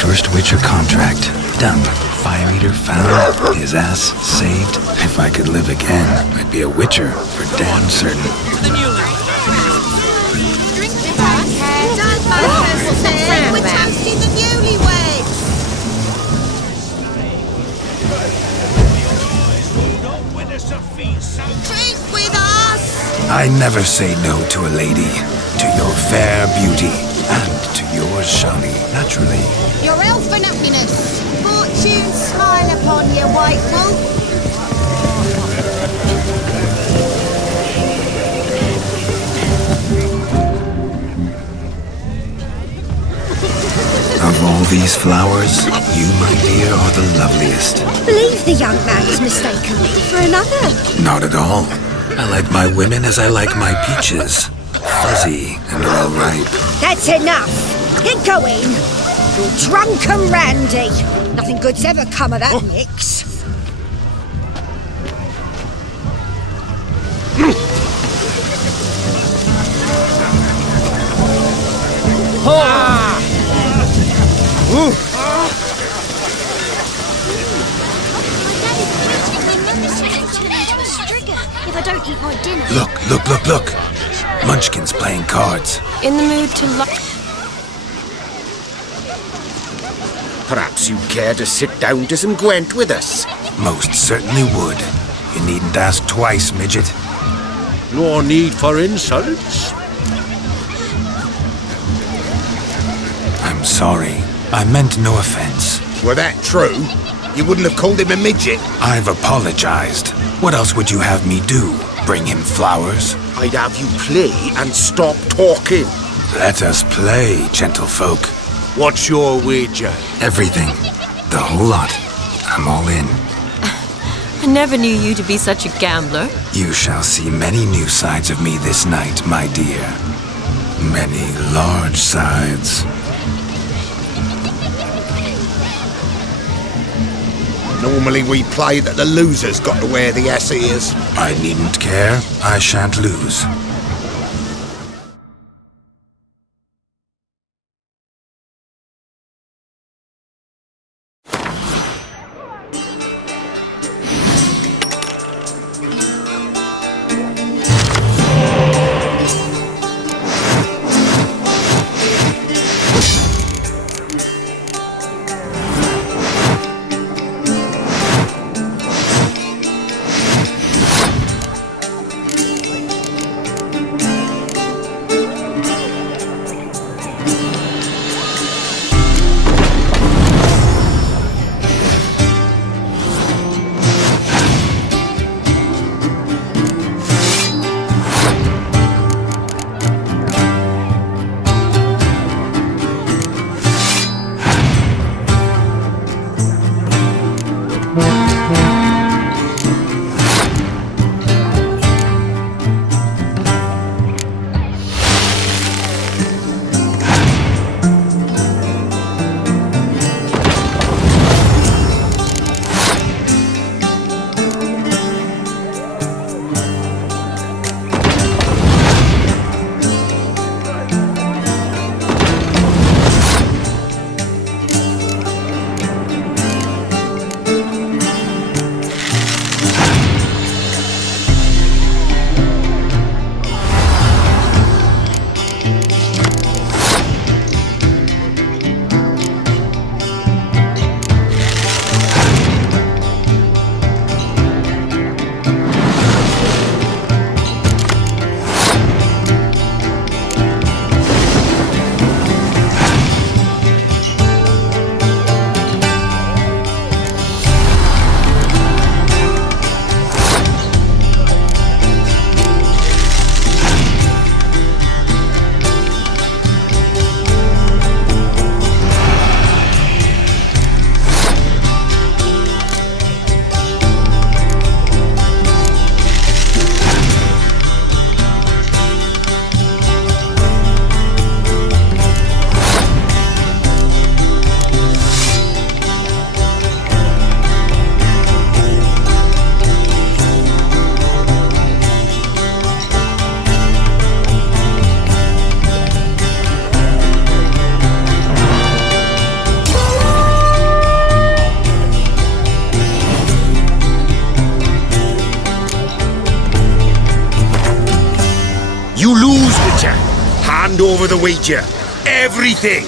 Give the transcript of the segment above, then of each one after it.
first Witcher contract. Done. Fire Eater found. His ass saved. If I could live again, I'd be a Witcher for damn certain. We're toasting the newlyweds! Drink with us! I never say no to a lady. To your fair beauty. And to yours, Shani, naturally. Your elfin happiness. Fortune smile upon you, white wolf. Of all these flowers, you, my dear, are the loveliest. I believe the young man's mistaken me for another. Not at all. I like my women as I like my peaches. Fuzzy and all ripe. That's enough. Get going. You're drunk and randy. Nothing good's ever come of that mix. If I don't eat my dinner. Look. Munchkin's playing cards. In the mood to Perhaps you'd care to sit down to some Gwent with us? Most certainly would. You needn't ask twice, midget. No need for insults. I'm sorry. I meant no offense. Were that true, you wouldn't have called him a midget. I've apologized. What else would you have me do? Bring him flowers? I'd have you play and stop talking. Let us play, gentlefolk. What's your wager? Everything. The whole lot. I'm all in. I never knew you to be such a gambler. You shall see many new sides of me this night, my dear. Many large sides. Normally we play that the loser's got to wear the ass ears. I needn't care. I shan't lose. hand over the Ouija. Everything.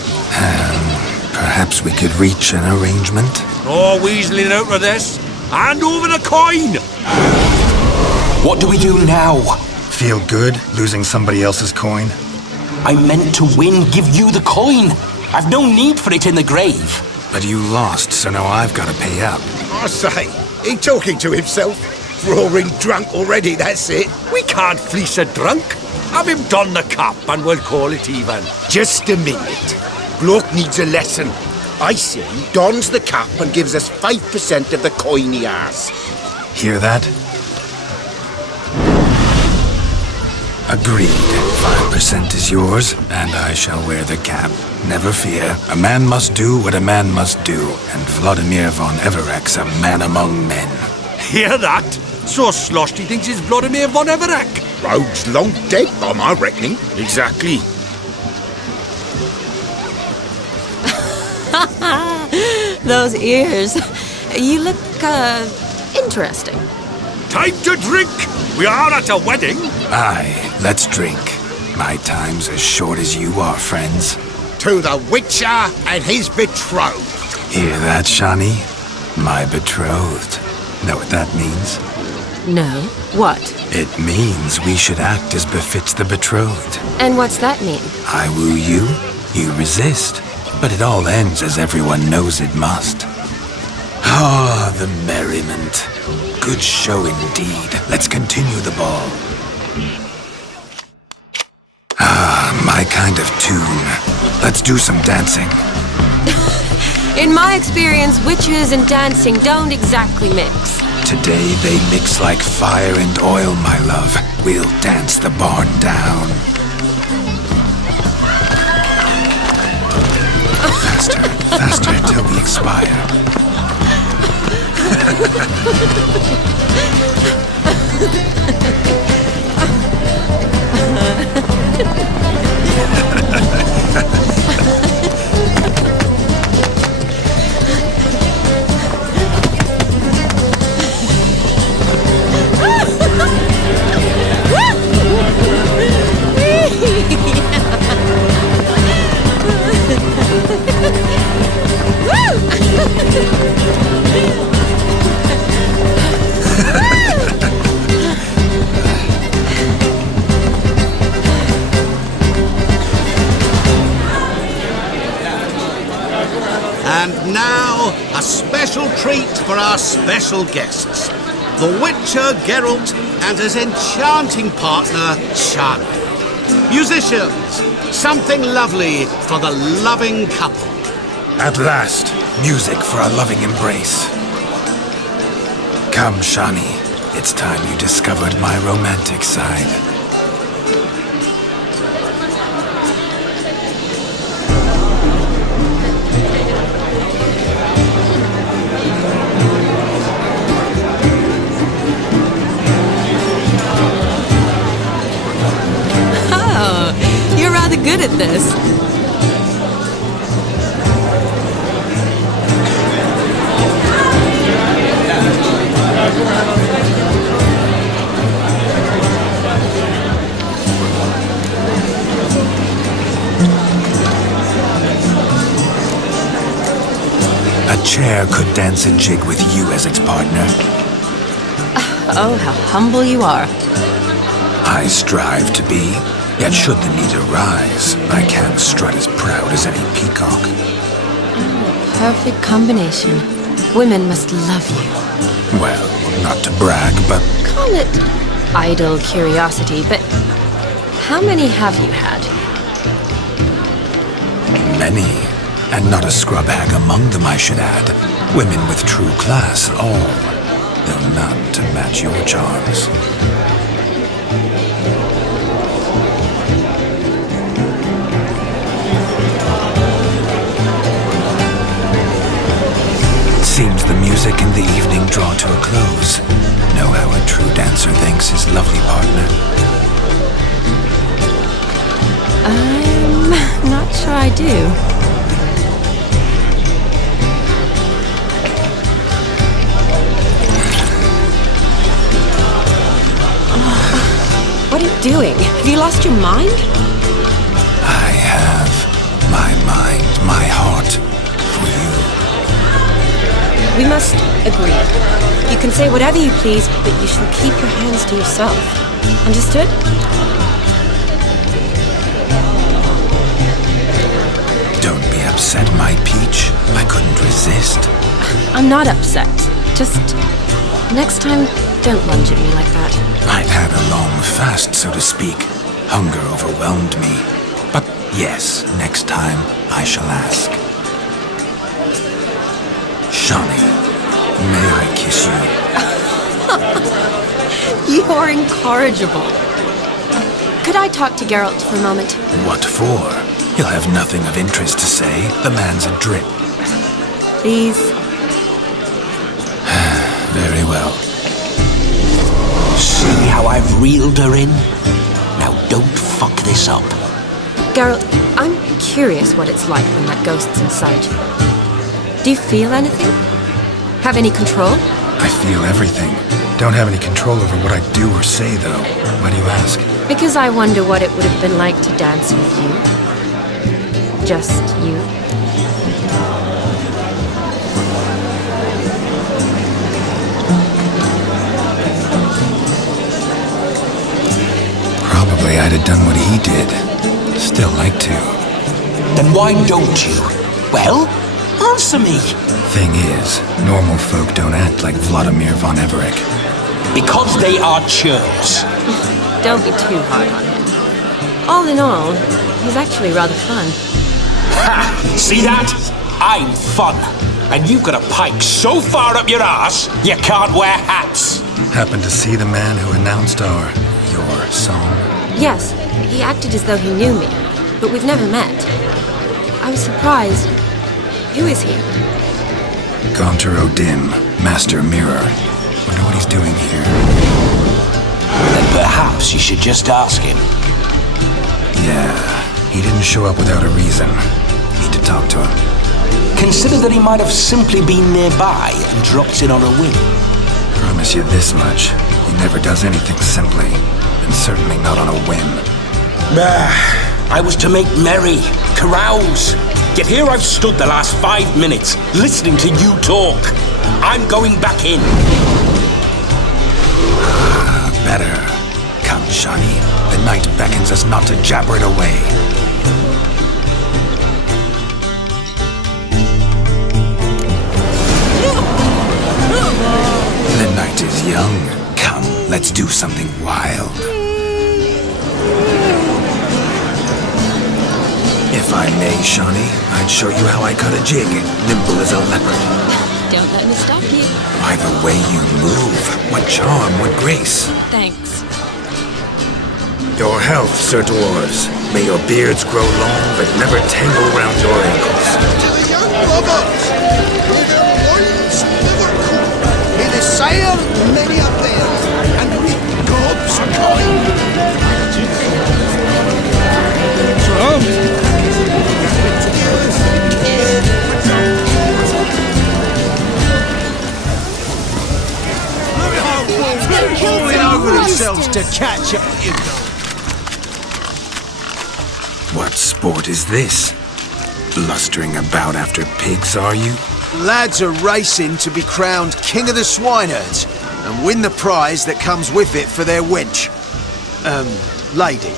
Perhaps we could reach an arrangement? No weaseling out of this. Hand over the coin! What do we do now? Feel good losing somebody else's coin? I meant to win, give you the coin. I've no need for it in the grave. But you lost, so now I've got to pay up. I say, he talking to himself. Roaring drunk already, that's it. We can't fleece a drunk. Have him don the cap and we'll call it even. Just a minute. Bloke needs a lesson. I say he dons the cap and gives us 5% of the coin he has. Hear that? Agreed. 5% is yours, and I shall wear the cap. Never fear. A man must do what a man must do, and Vladimir von Everek's a man among men. Hear that? So sloshed he thinks he's Vladimir von Everek. Rogue's long dead, by my reckoning. Exactly. Those ears. You look, interesting. Time to drink! We are at a wedding. Aye, let's drink. My time's as short as you are, friends. To the Witcher and his betrothed. Hear that, Shani? My betrothed. Know what that means? No. What? It means we should act as befits the betrothed. And what's that mean? I woo you, you resist. But it all ends as everyone knows it must. Ah, the merriment. Good show indeed. Let's continue the ball. Ah, my kind of tune. Let's do some dancing. In my experience, witches and dancing don't exactly mix. Today they mix like fire and oil, my love. We'll dance the barn down. Faster, faster till we expire. And now, a special treat for our special guests. The Witcher Geralt and his enchanting partner, Shani. Musicians, something lovely for the loving couple. At last, music for a loving embrace. Come, Shani. It's time you discovered my romantic side. Oh, you're rather good at this. A chair could dance a jig with you as its partner. Oh, how humble you are. I strive to be, yet should the need arise, I can't strut as proud as any peacock. Perfect combination. Women must love you. Well, not to brag, but Call it idle curiosity, but how many have you had? many. And not a scrub hag among them, I should add. Women with true class, all. Though none to match your charms. Seems the music and the evening draw to a close. Know how a true dancer thanks his lovely partner. I'm not sure I do. What are you doing? Have you lost your mind? Agreed. You can say whatever you please, but you shall keep your hands to yourself. Understood? Don't be upset, my peach. I couldn't resist. I'm not upset. Just next time, don't lunge at me like that. I've had a long fast, so to speak. Hunger overwhelmed me. But yes, next time I shall ask. Shawnee, may I kiss you? You're incorrigible. Could I talk to Geralt for a moment? What for? He'll have nothing of interest to say. The man's a drip. Please. Very well. See how I've reeled her in? Now don't fuck this up. Geralt, I'm curious what it's like when that ghost's inside you. Do you feel anything? Have any control? I feel everything. Don't have any control over what I do or say, though. Why do you ask? Because I wonder what it would have been like to dance with you. Just you. Probably I'd have done what he did. Still like to. Then why don't you? Well, answer me. Thing is, normal folk don't act like Vladimir von Everec. Because they are churls. Don't be too hard on him. All in all, he's actually rather fun. Ha! See that? I'm fun. And you've got a pike so far up your ass, you can't wear hats. Happened to see the man who announced your song? Yes, he acted as though he knew me, but we've never met. I was surprised. Who is he? Gaunter O'Dim, Master Mirror. Wonder what he's doing here. Then perhaps you should just ask him. Yeah, he didn't show up without a reason. Need to talk to him. Consider that he might have simply been nearby and dropped in on a whim. Promise you this much. He never does anything simply. And certainly not on a whim. I was to make merry, carouse. Yet here I've stood the last 5 minutes, listening to you talk. I'm going back in. Better. Come, Shawnee. The night beckons us not to jabber it away. The night is young. Come, let's do something wild. If I may, Shawnee, I'd show you how I cut a jig, nimble as a leopard. Don't let me stop you. By the way you move, what charm, what grace. Thanks. Your health, Sir Dwarves. May your beards grow long, but never tangle round your ankles. To the young robots, with their loins never cool, may the sire many a pair, and reap gobs of coin. To catch up, you know. What sport is this? Blustering about after pigs, are you? Lads are racing to be crowned King of the Swineherds and win the prize that comes with it for their wench. Lady.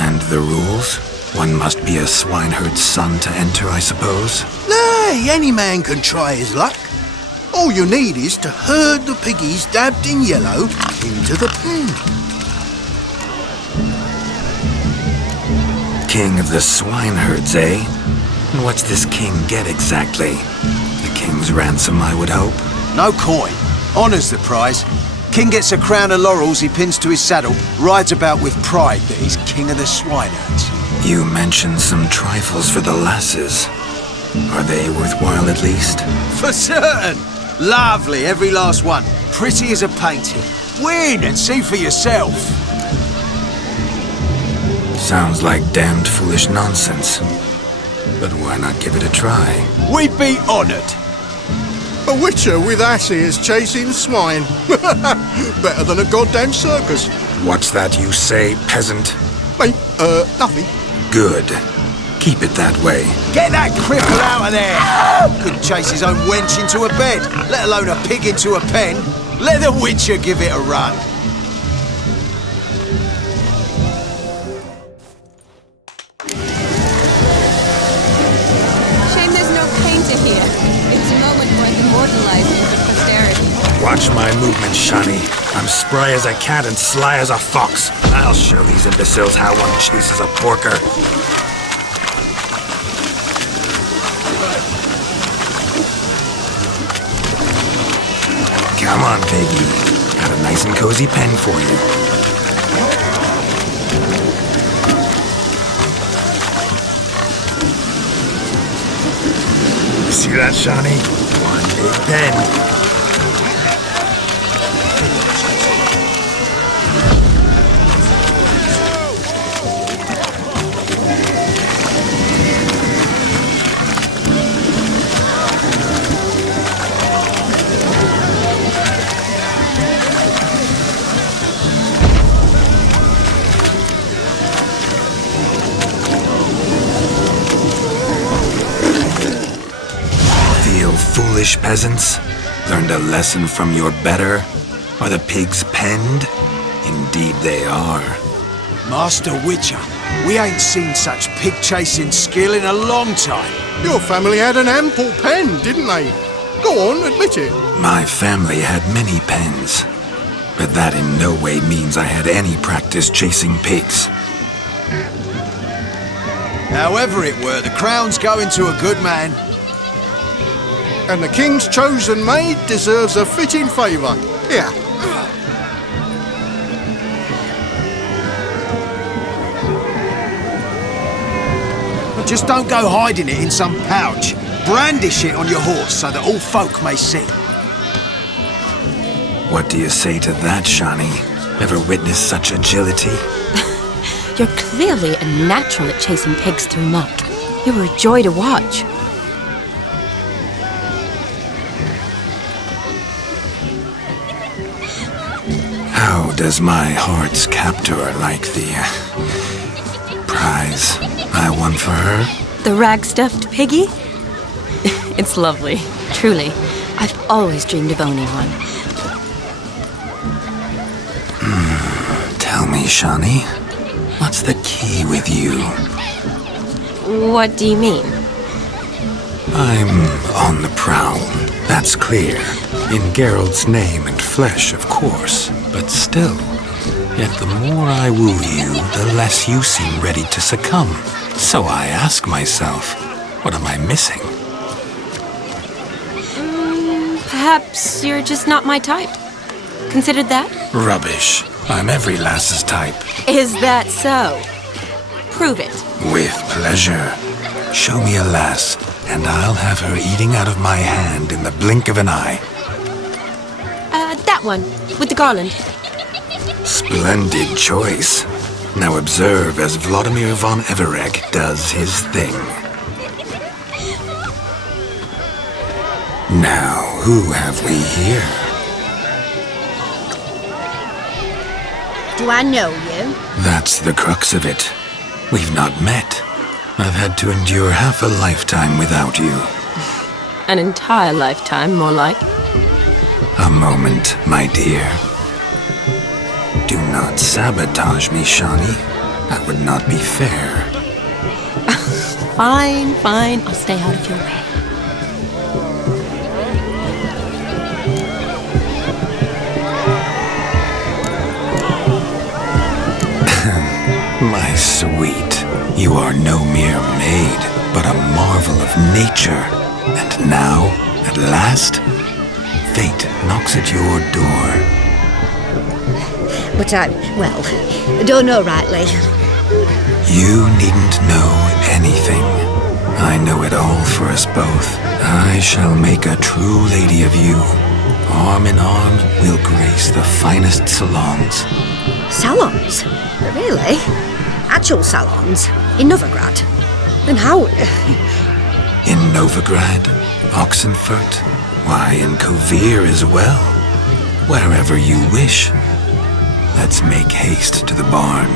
And the rules? One must be a swineherd's son to enter, I suppose? Nay, any man can try his luck. All you need is to herd the piggies dabbed in yellow into the pen. King of the swineherds, eh? And what's this king get exactly? The king's ransom, I would hope. No coin. Honours the prize. King gets a crown of laurels he pins to his saddle, rides about with pride that he's king of the swineherds. You mentioned some trifles for the lasses. Are they worthwhile at least? For certain. Lovely, every last one. Pretty as a painting. Win and see for yourself. Sounds like damned foolish nonsense. But why not give it a try? We'd be honoured. A witcher with asses chasing swine. Better than a goddamn circus. What's that you say, peasant? Mate, nothing. Good. Keep it that way. Get that cripple out of there! Couldn't chase his own wench into a bed, let alone a pig into a pen. Let the Witcher give it a run. Shame there's no painter here. It's a moment worth immortalizing for posterity. Watch my movement, Shani. I'm spry as a cat and sly as a fox. I'll show these imbeciles how one chases a porker. Come on, Piggy. Got a nice and cozy pen for you. See that, Shani? One big pen. Foolish peasants, learned a lesson from your better? Are the pigs penned? Indeed they are. Master Witcher, we ain't seen such pig-chasing skill in a long time. Your family had an ample pen, didn't they? Go on, admit it. My family had many pens, but that in no way means I had any practice chasing pigs. However it were, the crown's going to a good man. And the king's chosen maid deserves a fitting favour. Here. Just don't go hiding it in some pouch. Brandish it on your horse so that all folk may see. What do you say to that, Shani? Ever witnessed such agility? You're clearly a natural at chasing pigs through muck. You were a joy to watch. How does my heart's captor like the prize I won for her? The rag-stuffed piggy? It's lovely, truly. I've always dreamed of owning one. Tell me, Shani, what's the key with you? What do you mean? I'm on the prowl, that's clear. In Geralt's name and flesh, of course, but still. Yet the more I woo you, the less you seem ready to succumb. So I ask myself, what am I missing? Perhaps you're just not my type. Considered that? Rubbish. I'm every lass's type. Is that so? Prove it. With pleasure. Show me a lass, and I'll have her eating out of my hand in the blink of an eye. That one, with the garland. Splendid choice. Now observe as Vladimir von Everek does his thing. Now, who have we here? Do I know you? That's the crux of it. We've not met. I've had to endure half a lifetime without you. An entire lifetime, more like. A moment, my dear. Do not sabotage me, Shani. That would not be fair. Fine, fine. I'll stay out of your way. My sweet, you are no mere maid, but a marvel of nature. And now, at last, fate knocks at your door. But I don't know rightly. You needn't know anything. I know it all for us both. I shall make a true lady of you. Arm in arm, we'll grace the finest salons. Salons? Really? Actual salons? In Novigrad? And how? In Novigrad, Oxenfurt, why, in Kovir as well. Wherever you wish. Let's make haste to the barn.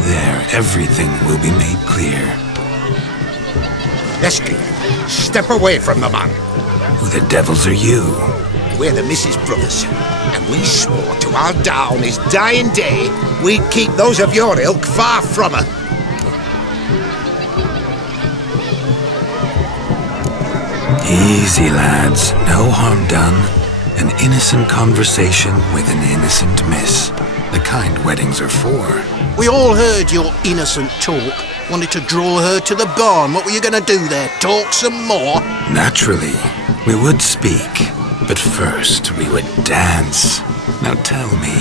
There, everything will be made clear. Leslie, step away from the man. Who the devils are you? We're the Mrs. Brothers, and we swore to our down his dying day we'd keep those of your ilk far from her. Easy, lads. No harm done. An innocent conversation with an innocent miss. The kind weddings are for. We all heard your innocent talk. Wanted to draw her to the barn. What were you going to do there? Talk some more? Naturally, we would speak. But first, we would dance. Now tell me,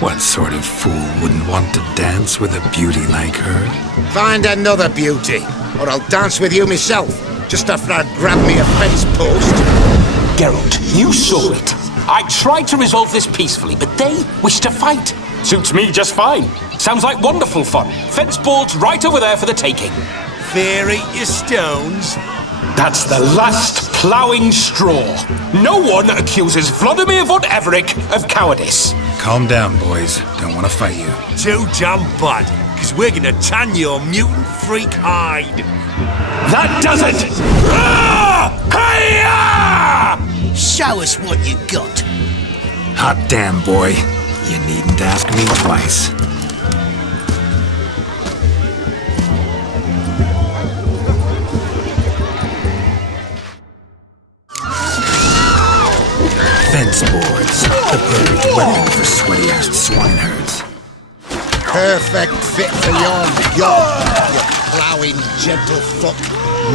what sort of fool wouldn't want to dance with a beauty like her? Find another beauty, or I'll dance with you myself, just after I'd grab me a fence post. Geralt, you saw it. I tried to resolve this peacefully, but they wish to fight. Suits me just fine. Sounds like wonderful fun. Fence boards right over there for the taking. Fair eat your stones. That's the last ploughing straw. No one accuses Vladimir von Everick of cowardice. Calm down, boys. Don't want to fight you. Too damn bad, because we're gonna tan your mutant freak hide. That does it! Hi-ya! Show us what you got. Hot damn, boy. You needn't ask me twice. Fence boards. The perfect weapon for sweaty-assed swineherds. Perfect fit for your yacht, you ploughing gentlefolk.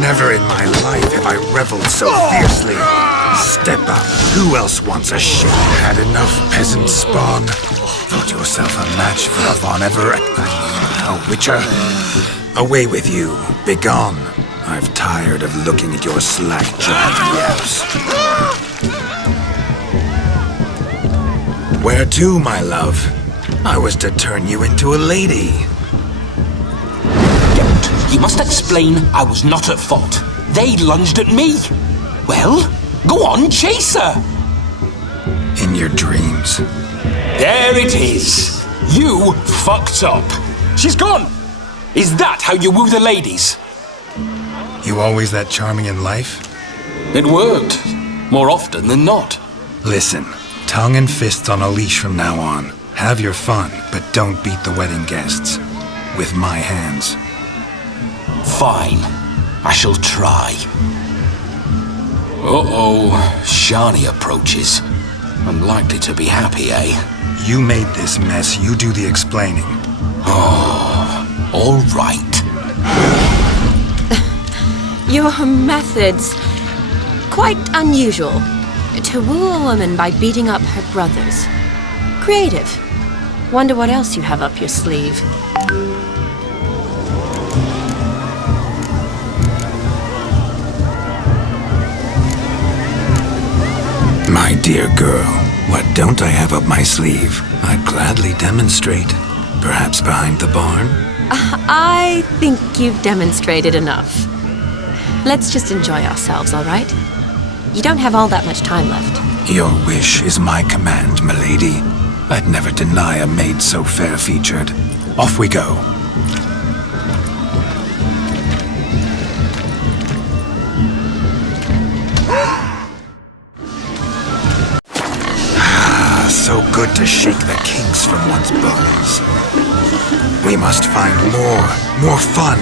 Never in my life have I reveled so fiercely. Step up. Who else wants a shit? Had enough, peasant spawn? Thought yourself a match for a Von Everett? A witcher? Away with you. Begone. I've tired of looking at your slack-jawed yaps. Where to, my love? I was to turn you into a lady. Geralt, you must explain I was not at fault. They lunged at me. Well, go on, chase her. In your dreams. There it is. You fucked up. She's gone. Is that how you woo the ladies? You always that charming in life? It worked. More often than not. Listen, tongue and fists on a leash from now on. Have your fun, but don't beat the wedding guests. With my hands. Fine. I shall try. Uh-oh. Shani approaches. Unlikely to be happy, eh? You made this mess, you do the explaining. Oh, all right. Your methods. Quite unusual. To woo a woman by beating up her brothers. Creative. Wonder what else you have up your sleeve. My dear girl, what don't I have up my sleeve? I'd gladly demonstrate. Perhaps behind the barn? I think you've demonstrated enough. Let's just enjoy ourselves, all right? You don't have all that much time left. Your wish is my command, milady. I'd never deny a maid so fair-featured. Off we go. So good to shake the kinks from one's bones. We must find more fun.